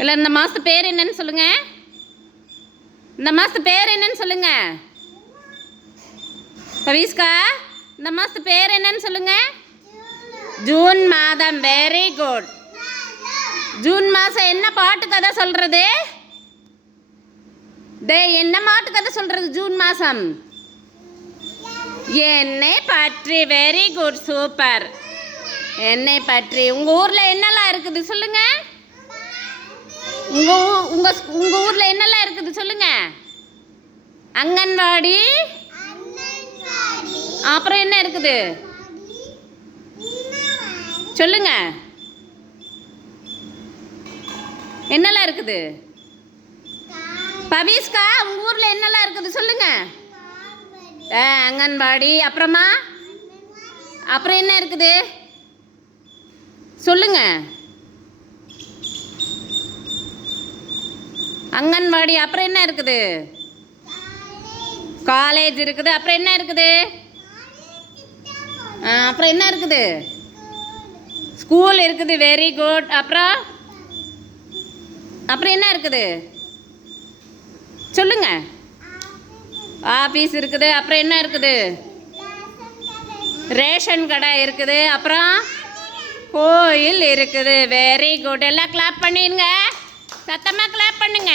இல்லை இந்த மாதத்து பேர் என்னன்னு சொல்லுங்க. இந்த மாதத்து பேர் என்னன்னு சொல்லுங்க. பவிஸ்கா, இந்த மாதத்து பேர் என்னன்னு சொல்லுங்க. ஜூன் மாதம். Very good. ஜூன் மாதம் என்ன பாட்டு கதை சொல்கிறது? என்ன மாட்டு கதை சொல்கிறது ஜூன் மாதம்? என்னை பற்றி. Very good, super. என்னை பற்றி. உங்கள் ஊரில் என்னெல்லாம் இருக்குது சொல்லுங்க. உங்கள் ஊரில் என்னெல்லாம் இருக்குது சொல்லுங்க. அங்கன்வாடி. அப்புறம் என்ன இருக்குது சொல்லுங்க. என்னெல்லாம் இருக்குது பவிஸ்கா? உங்கள் ஊரில் என்னெல்லாம் இருக்குது சொல்லுங்க. அங்கன்வாடி. அப்புறமா அப்புறம் என்ன இருக்குது சொல்லுங்க. அங்கன்வாடி. அப்புறம் என்ன இருக்குது? காலேஜ் இருக்குது. அப்புறம் என்ன இருக்குது? அப்புறம் என்ன இருக்குது? ஸ்கூல் இருக்குது. Very good. அப்புறம் அப்புறம் என்ன இருக்குது சொல்லுங்க. ஆஃபீஸ் இருக்குது. அப்புறம் என்ன இருக்குது? ரேஷன் கடை இருக்குது. அப்புறம் கோயில் இருக்குது. Very good. எல்லாம் கிளாப் பண்ணிடுங்க. சத்தமாக கிளாப் பண்ணுங்க.